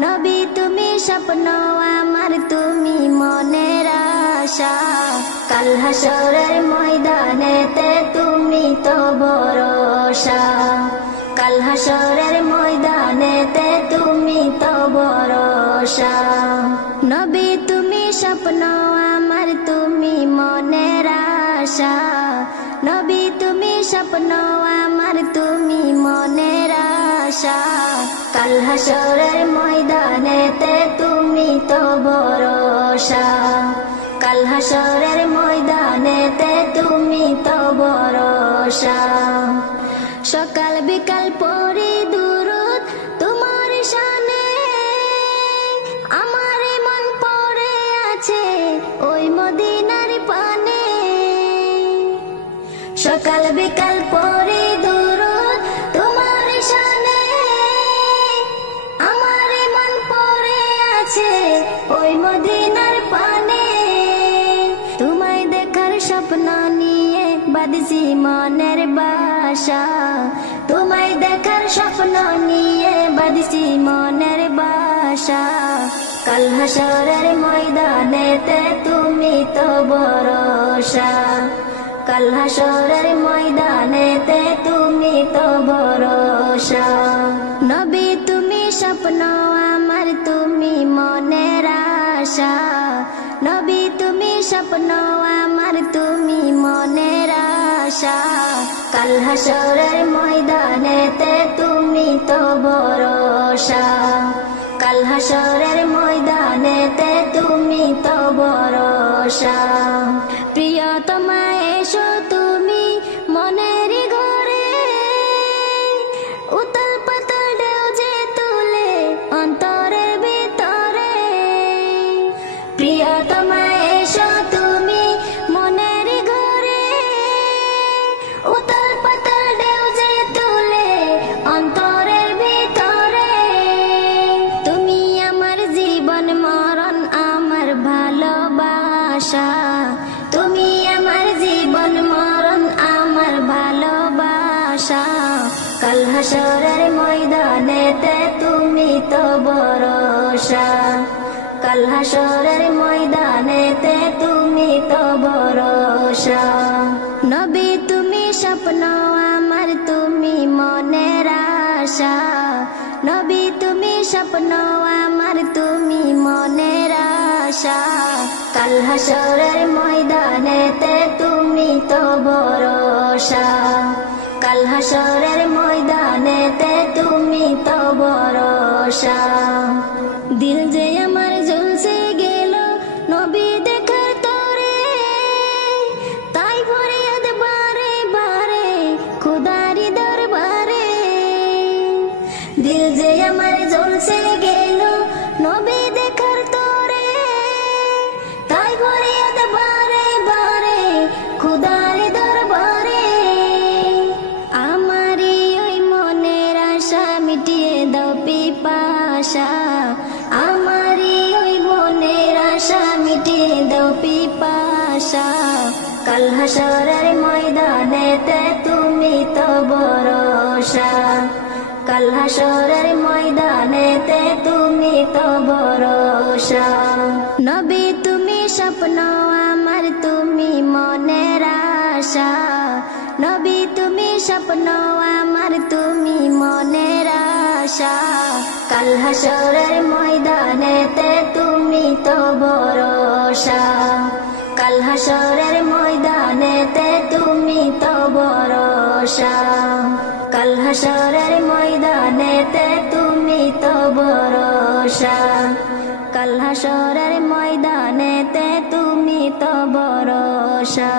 নবী তুমি স্বপ্ন আমার তুমি মনের আশা কাল হাসরের ময়দানেতে তুমি তো ভরসা কাল হাসরের ময়দানেতে তুমি তো ভরসা নবী তুমি স্বপ্ন আমার তুমি মনের আশা নবী তুমি স্বপ্ন আমার তুমি মনের আশা কাল হাসরের ময়দানেতে তুমি তো ভরসা কাল হাসরের ময়দানেতে তুমি তো ভরসা সকাল বিকাল পড়ি দুরূদ তোমার শানে আমার মন পড়ে আছে ওই মদিনার পানে সকাল বিকাল পড়ি দুরূদ তোমার শানে আমার মন পড়ে আছে ওই মদিনার পানে তোমায় দেখার স্বপ্ন নিয়ে বাঁধছি মনের বাসা তোমায় দেখার স্বপ্ন নিয়ে বাঁধছি মনের বাসা কাল হাসরের ময়দানেতে তুমি তো ভরসা কাল হাসরের ময়দানেতে তুমি তো ভরসা নবী তুমি স্বপ্ন আমার তুমি মনের আশা নবী তুমি স্বপ্ন আমার তুমি মনের আশা কাল হাসরের ময়দানেতে তুমি তো ভরসা কাল হাসরের ময়দানেতে তুমি তো ভরসা প্রিয়তমা এসো তুমি মনের ঘরে উতাল পাতাল ঢেউ যে তুলে অন্তরের ভিতরে প্রিয়তমা এসো তুমি মনের ঘরে উতাল পাতাল ঢেউ যে তুলে অন্তরের ভিতরে তুমি আমার জীবন মরণ আমার ভালোবাসা তুমি আমার জীবন মরণ আমার ভালোবাসা কাল হাসরের ময়দানেতে তুমি তো ভরসা কাল হাসরের ময়দানেতে তুমি তো ভরসা নবী তুমি স্বপ্ন আমার তুমি মনের আশা নবী তুমি স্বপ্ন আমার তুমি মনের আশা কাল হাসরের ময়দানেতে তুমি তো ভরসা কাল হাসরের ময়দানেতে তুমি তো ভরসা দিল যে আমার জ্বলছে গেল নবী দেখার তরে তাই ফরিয়াদ বারে বারে খোদারি দরবারে দিল যে আমার জ্বলছে গেল নবী দেখার তরে তাই ফরিয়াদ বারে বারে খোদারি দরবারে আমারই ওই মনের আশা মিটিয়ে দাও পিপাসা আমারই ওই মনের আশা মিটিয়ে দাও পিপাসা কাল হাসরের ময়দানেতে তুমি তো ভরসা কাল হাসরের ময়দানেতে তুমি তো ভরসা নবী তুমি স্বপ্ন আমার তুমি মনের আশা নবী তুমি স্বপ্ন আমার তুমি মনের আশা কাল হাসরের ময়দানেতে তুমি তো ভরসা কাল হাসরের ময়দানেতে তুমি তো ভরসা কাল হাসরের ময়দানেতে তুমি তো ভরসা কাল হাসরের ময়দানেতে তুমি তো ভরসা।